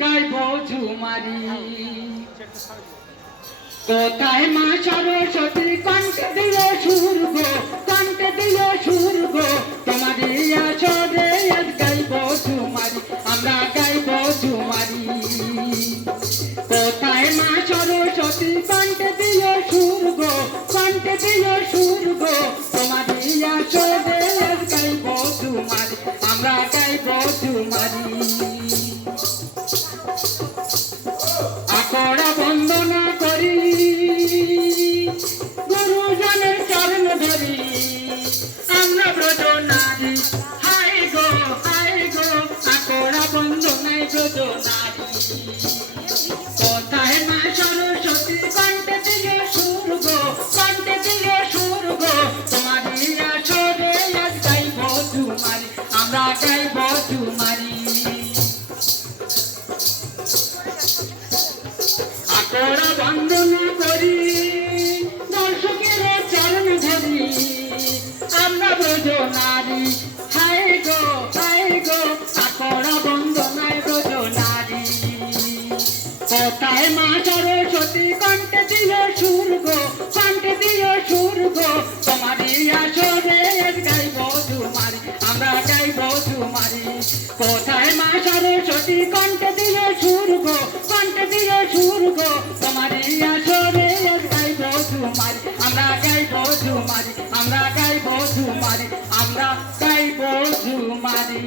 গাইব ঝুমারি কোথায় মা সরস্বতী, কণ্ঠে দিল সুর কণ্ঠে গো। আসরে গাইব ঝুমারি আমরা গাইব ঝুমারি কোথায় মা সরস্বতী, কণ্ঠে গো, কণ্ঠে দিল সুর গো। আসরে গাইব ঝুমারি আমরা গাইব ঝুমারি কোথায় মা সরস্বতী, কণ্ঠে দিয়ে সুর গো, কণ্ঠে দিয়ে সুর গো। তোমারই আসরে আজ গাইব তোমারি আমরা গাইব তোমারি কোথায় মা সরস্বতী কণ্ঠে দিও সুর গো, কণ্ঠে দিও সুর গো। তোমারই আসরে গাইব তোমারি আমরা গাইব তোমারি কোথায় মা সরস্বতী কণ্ঠে দিও সুর গো, কণ্ঠে দিও সুর গো। তোমারই আসরে গাইব তোমারি আমরা গাইব তোমারি আমরা গাইব তোমারি আমরা গাইব তোমারি